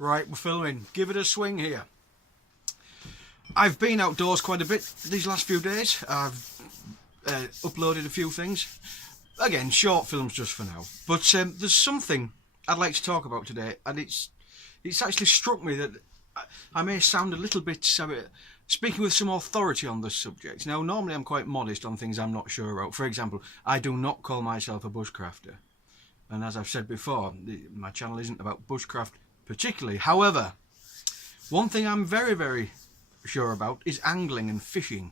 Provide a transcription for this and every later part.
Right, we're filming. Give it a swing here. I've been outdoors quite a bit these last few days. I've uploaded a few things. Again, short films just for now. But there's something I'd like to talk about today, and it's actually struck me that I may sound a little bit speaking with some authority on this subject. Now, normally I'm quite modest on things I'm not sure about. For example, I do not call myself a bushcrafter. And as I've said before, my channel isn't about bushcraft particularly. However, one thing I'm very, very sure about is angling and fishing.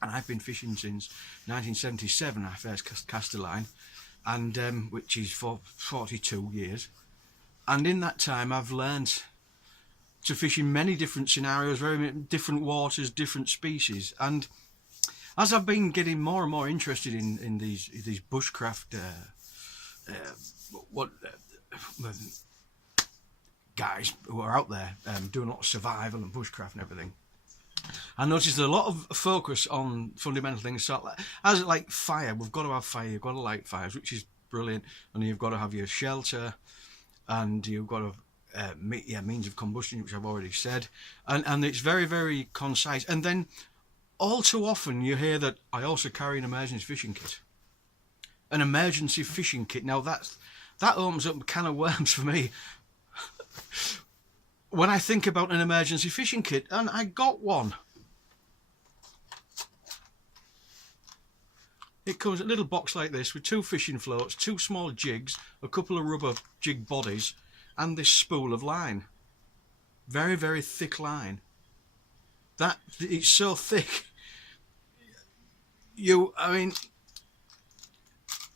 And I've been fishing since 1977. I first cast a line, and which is for 42 years. And in that time, I've learned to fish in many different scenarios, very different waters, different species. And as I've been getting more and more interested in these bushcraft guys who are out there doing a lot of survival and bushcraft and everything, I noticed a lot of focus on fundamental things, so like fire. We've got to have fire, you've got to light fires, which is brilliant, and you've got to have your shelter, and you've got to means of combustion, which I've already said, and it's very, very concise. And then all too often you hear that I also carry an emergency fishing kit. An emergency fishing kit. Now that opens up a can of worms for me. When I think about an emergency fishing kit, and I got one. It comes in a little box like this with 2 fishing floats, 2 small jigs, a couple of rubber jig bodies, and this spool of line. Very, very thick line. It's so thick.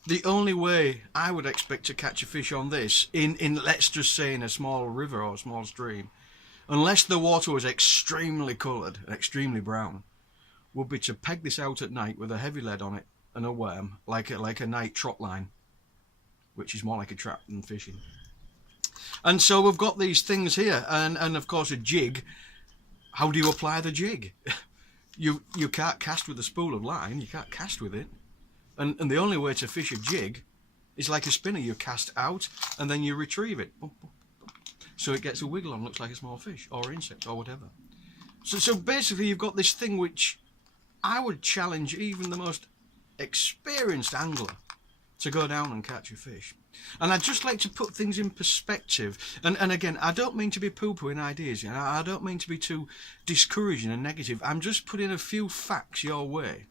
The only way I would expect to catch a fish on this, in let's just say in a small river or a small stream, unless the water was extremely coloured and extremely brown, would be to peg this out at night with a heavy lead on it and a worm, like a night trot line, which is more like a trap than fishing. And so we've got these things here, and of course a jig. How do you apply the jig? You can't cast with a spool of line, you can't cast with it. And the only way to fish a jig is like a spinner. You cast out and then you retrieve it. So it gets a wiggle on, looks like a small fish or insect or whatever. So basically you've got this thing which I would challenge even the most experienced angler to go down and catch a fish. And I'd just like to put things in perspective. And again, I don't mean to be poo-pooing ideas. I don't mean to be too discouraging and negative. I'm just putting a few facts your way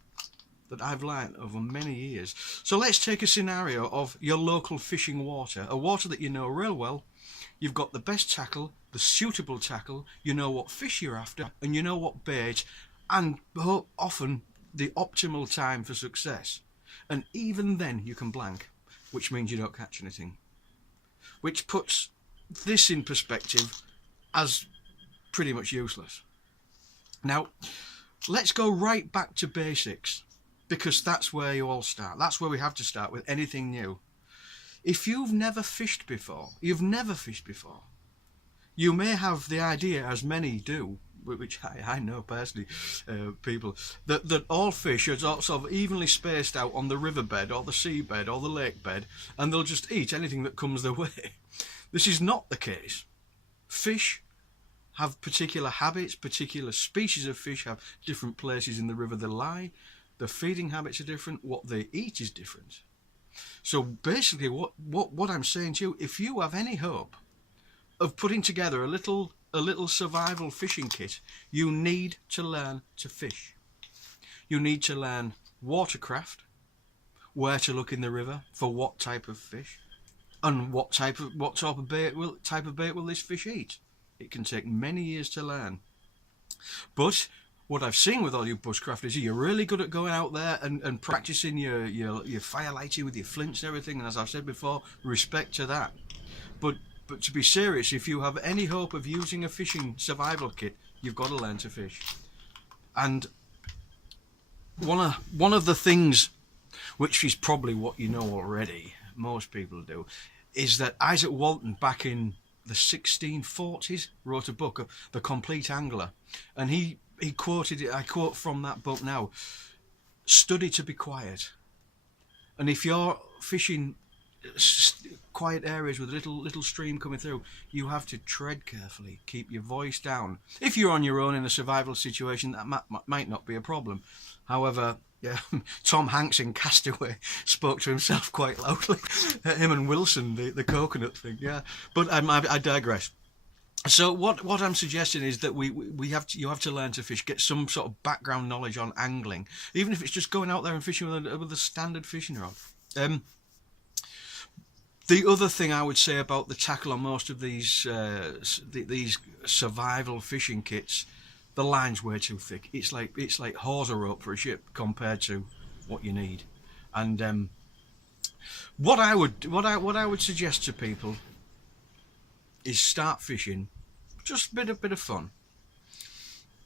that I've learned over many years. So let's take a scenario of your local fishing water, a water that you know real well. You've got the best tackle, the suitable tackle, you know what fish you're after, and you know what bait, and often the optimal time for success. And even then you can blank, which means you don't catch anything. Which puts this in perspective as pretty much useless. Now, let's go right back to basics, because that's where you all start. That's where we have to start with anything new. If you've never fished before, you may have the idea, as many do, which I know personally, people, that all fish are sort of evenly spaced out on the riverbed or the seabed or the lake bed, and they'll just eat anything that comes their way. This is not the case. Fish have particular habits, particular species of fish have different places in the river they lie. The feeding habits are different, what they eat is different. So basically what I'm saying to you, if you have any hope of putting together a little survival fishing kit, you need to learn to fish. You need to learn watercraft, where to look in the river for what type of fish, and what type of bait will this fish eat. It can take many years to learn. But what I've seen with all you bushcrafters, you're really good at going out there and practicing your fire lighting with your flints and everything, and as I've said before, respect to that. But to be serious, if you have any hope of using a fishing survival kit, you've got to learn to fish. And one of the things, which is probably what you know already, most people do, is that Isaac Walton, back in the 1640s, wrote a book, The Complete Angler, and he quoted it. I quote from that book now: study to be quiet. And if you're fishing quiet areas with a little stream coming through, you have to tread carefully, keep your voice down. If you're on your own in a survival situation, that might not be a problem. However, yeah, Tom Hanks in Castaway spoke to himself quite loudly. Him and Wilson, the coconut thing. Yeah, but I digress. So what I'm suggesting is that you have to learn to fish, get some sort of background knowledge on angling, even if it's just going out there and fishing with a standard fishing rod. The other thing I would say about the tackle on most of these survival fishing kits, the line's way too thick. It's like hawser rope for a ship compared to what you need. And what I would suggest to people is start fishing, just a bit of fun.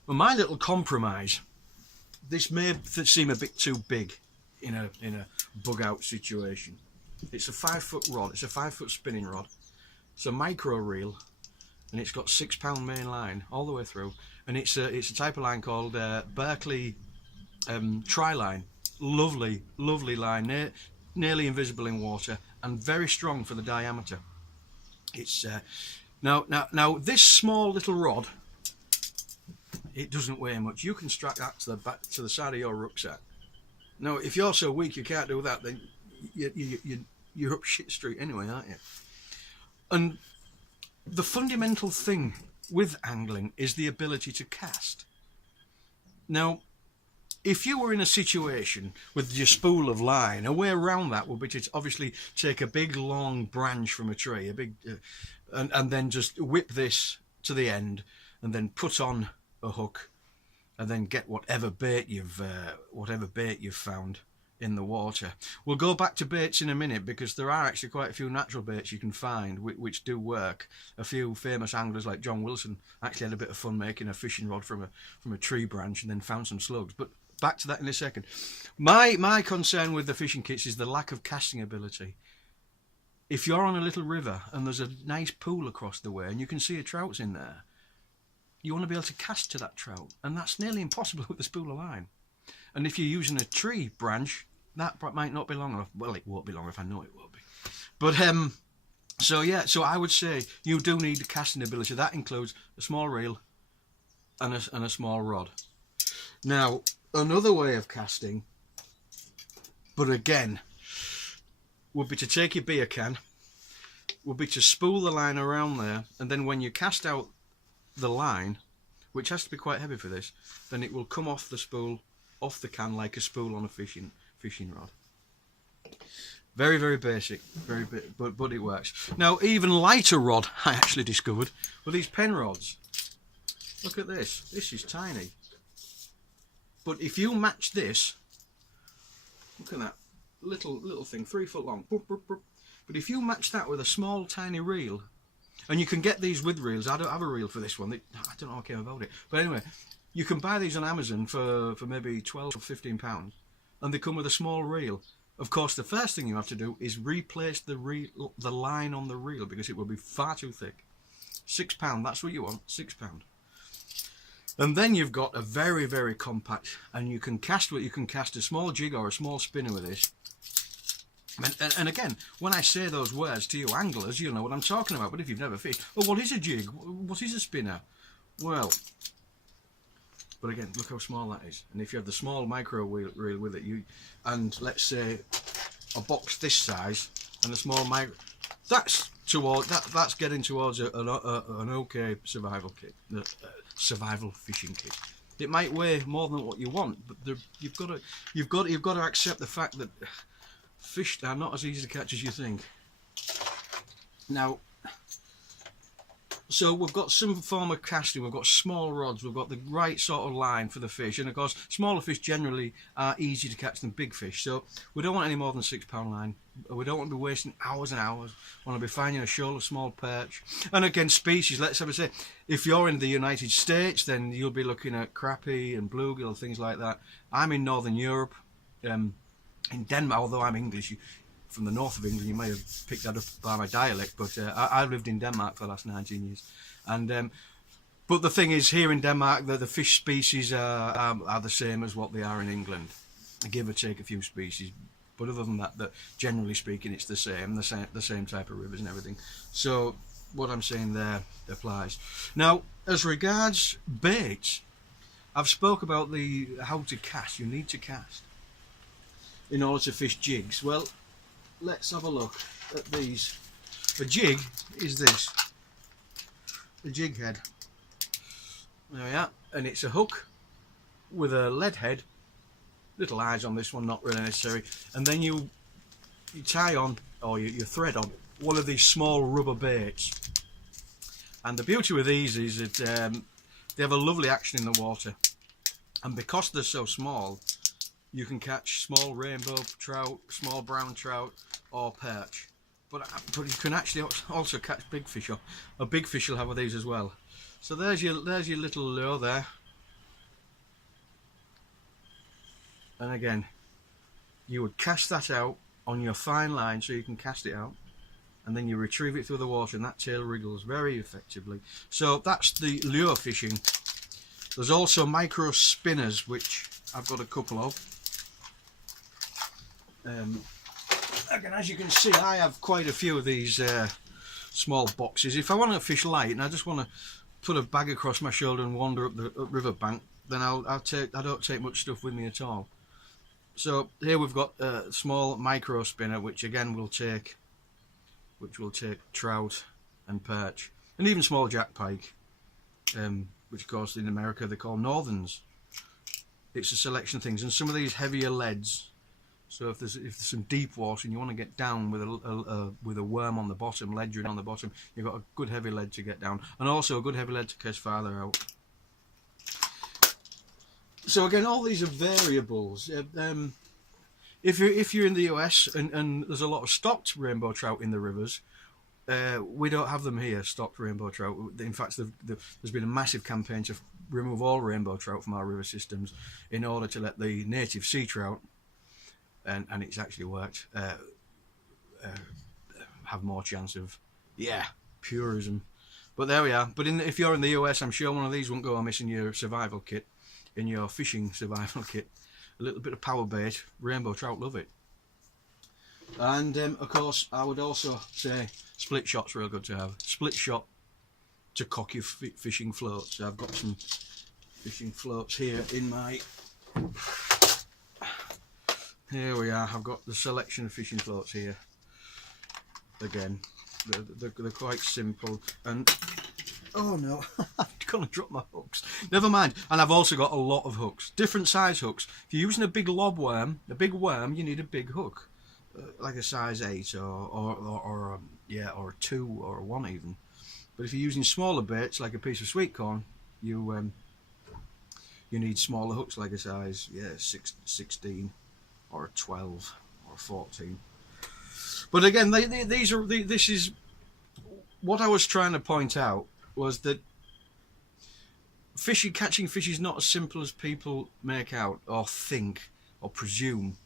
Well, my little compromise, this may seem a bit too big in a bug out situation. It's a 5-foot rod. It's a 5-foot spinning rod. It's a micro reel, and it's got 6-pound main line all the way through. And it's a type of line called Berkeley Tri-Line. Lovely line, nearly invisible in water, and very strong for the diameter. It's now this small little rod, it doesn't weigh much. You can strap that to the side of your rucksack. Now, if you're so weak you can't do that, then you're up shit street anyway, aren't you? And the fundamental thing with angling is the ability to cast. Now, if you were in a situation with your spool of line, a way around that would be to obviously take a big long branch from a tree, and then just whip this to the end, and then put on a hook, and then get whatever bait you've found in the water. We'll go back to baits in a minute, because there are actually quite a few natural baits you can find which do work. A few famous anglers like John Wilson actually had a bit of fun making a fishing rod from a tree branch and then found some slugs. But back to that in a second. My concern with the fishing kits is the lack of casting ability. If you're on a little river and there's a nice pool across the way and you can see a trout's in there, you want to be able to cast to that trout, and that's nearly impossible with the spool of line. And if you're using a tree branch, that might not be long enough. Well, it won't be long enough, I know it won't be. But so I would say you do need the casting ability. That includes a small reel and a small rod. Now, another way of casting, but again, would be to take your beer can, would be to spool the line around there, and then when you cast out the line, which has to be quite heavy for this, then it will come off the spool, off the can, like a spool on a fishing rod. Very, very basic, but it works. Now, even lighter rod I actually discovered were these pen rods. Look at this. This is tiny. But if you match this, look at that little thing, 3 foot long. But if you match that with a small tiny reel, and you can get these with reels. I don't have a reel for this one. I don't know how I came about it. But anyway, you can buy these on Amazon for maybe £12 or £15, and they come with a small reel. Of course, the first thing you have to do is replace the line on the reel, because it will be far too thick. £6, that's what you want, £6. And then you've got a very, very compact, and you can cast a small jig or a small spinner with this. And again, when I say those words to you anglers, you'll know what I'm talking about. But if you've never fished, oh, what is a jig? What is a spinner? Well, but again, look how small that is. And if you have the small micro reel with it, and let's say a box this size and a small micro, that's getting towards an okay survival kit, survival fishing kit. It might weigh more than what you want, but you've got to accept the fact that fish are not as easy to catch as you think. Now, so we've got some form of casting, we've got small rods, we've got the right sort of line for the fish, and of course smaller fish generally are easier to catch than big fish, so we don't want any more than £6 line. We don't want to be wasting hours and hours. We want to be finding a shoal of small perch. And again, species, let's have a say, if you're in the United States, then you'll be looking at crappie and bluegill, things like that. I'm in Northern Europe, in Denmark, although I'm English, from the north of England, you may have picked that up by my dialect, but I've lived in Denmark for the last 19 years. And but the thing is, here in Denmark, the fish species are the same as what they are in England, give or take a few species. But other than that, generally speaking, it's the same type of rivers and everything. So what I'm saying there applies. Now, as regards baits, I've spoke about how to cast. You need to cast in order to fish jigs. Well, let's have a look at these. A jig is this. A jig head. There we are. And it's a hook with a lead head. Little eyes on this one, not really necessary. And then you tie on, or you thread on, one of these small rubber baits. And the beauty with these is that they have a lovely action in the water. And because they're so small, you can catch small rainbow trout, small brown trout, or perch. But you can actually also catch big fish. A big fish will have these as well. So there's your little lure there. And again, you would cast that out on your fine line so you can cast it out, and then you retrieve it through the water, and that tail wriggles very effectively. So that's the lure fishing. There's also micro spinners, which I've got a couple of. Again, as you can see, I have quite a few of these small boxes. If I want to fish light and I just want to put a bag across my shoulder and wander up the river bank, then I don't take much stuff with me at all. So here we've got a small micro spinner, which again will take trout and perch, and even small jack pike, which of course in America they call northerns. It's a selection of things, and some of these heavier leads. So if there's some deep water and you want to get down with a worm on the bottom, ledger on the bottom, you've got a good heavy lead to get down, and also a good heavy lead to catch farther out. So again, all these are variables. If you're in the US and there's a lot of stocked rainbow trout in the rivers, we don't have them here, stocked rainbow trout. In fact, there's been a massive campaign to remove all rainbow trout from our river systems in order to let the native sea trout, and it's actually worked, have more chance of, purism. But there we are. But if you're in the US, I'm sure one of these won't go amiss in your survival kit. In your fishing survival kit, a little bit of power bait, rainbow trout love it. And of course, I would also say split shot's real good to have. Split shot to cock your fishing floats. I've got some fishing floats here in my. Here we are. I've got the selection of fishing floats here. Again, they're quite simple and. Oh no, I'm gonna drop my hooks. Never mind. And I've also got a lot of hooks, different size hooks. If you're using a big lob worm, you need a big hook, like a size 8 or a 2 or a 1 even. But if you're using smaller baits, like a piece of sweet corn, you need smaller hooks, like a size 16 or a 12 or a 14. But again, this is what I was trying to point out. Was that catching fish is not as simple as people make out or think or presume.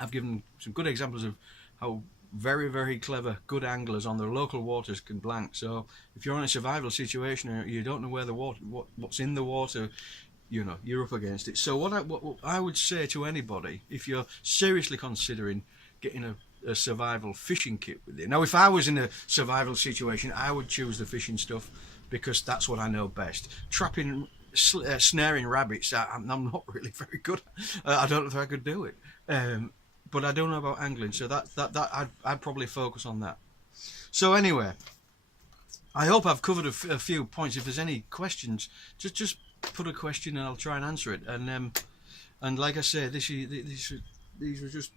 I've given some good examples of how very, very clever, good anglers on their local waters can blank. So if you're in a survival situation or you don't know where the water, what's in the water, you're up against it. So what I would say to anybody, if you're seriously considering getting a survival fishing kit with you. Now, if I was in a survival situation, I would choose the fishing stuff because that's what I know best. Trapping, snaring rabbits, I'm not really very good. I don't know if I could do it, but I don't know about angling. So I'd probably focus on that. So anyway, I hope I've covered a few points. If there's any questions, just put a question and I'll try and answer it. And like I say, these were just.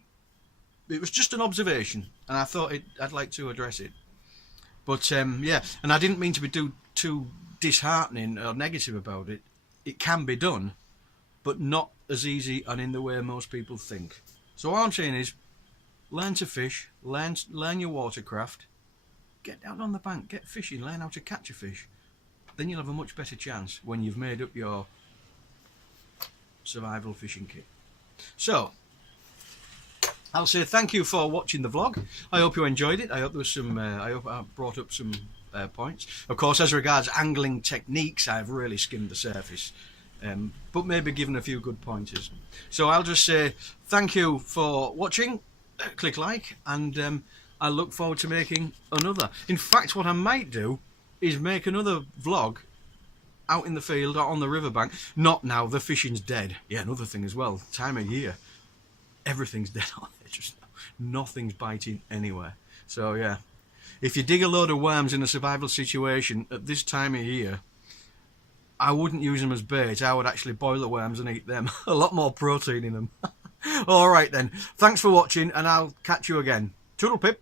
It was just an observation, and I thought I'd like to address it. But and I didn't mean to be too disheartening or negative about it. It can be done, but not as easy and in the way most people think. So all I'm saying is, learn to fish, learn your watercraft, get down on the bank, get fishing, learn how to catch a fish. Then you'll have a much better chance when you've made up your survival fishing kit. So. I'll say thank you for watching the vlog. I hope you enjoyed it. I hope there was some. I hope I brought up some points. Of course, as regards angling techniques, I've really skimmed the surface, but maybe given a few good pointers. So I'll just say thank you for watching, click like, and I look forward to making another. In fact, what I might do is make another vlog out in the field or on the riverbank. Not now, the fishing's dead. Yeah, another thing as well, time of year, everything's dead on it just now. Nothing's biting anywhere. So yeah, if you dig a load of worms in a survival situation at this time of year, I wouldn't use them as bait. I would actually boil the worms and eat them. A lot more protein in them. Alright then, thanks for watching, and I'll catch you again. Toodle pip.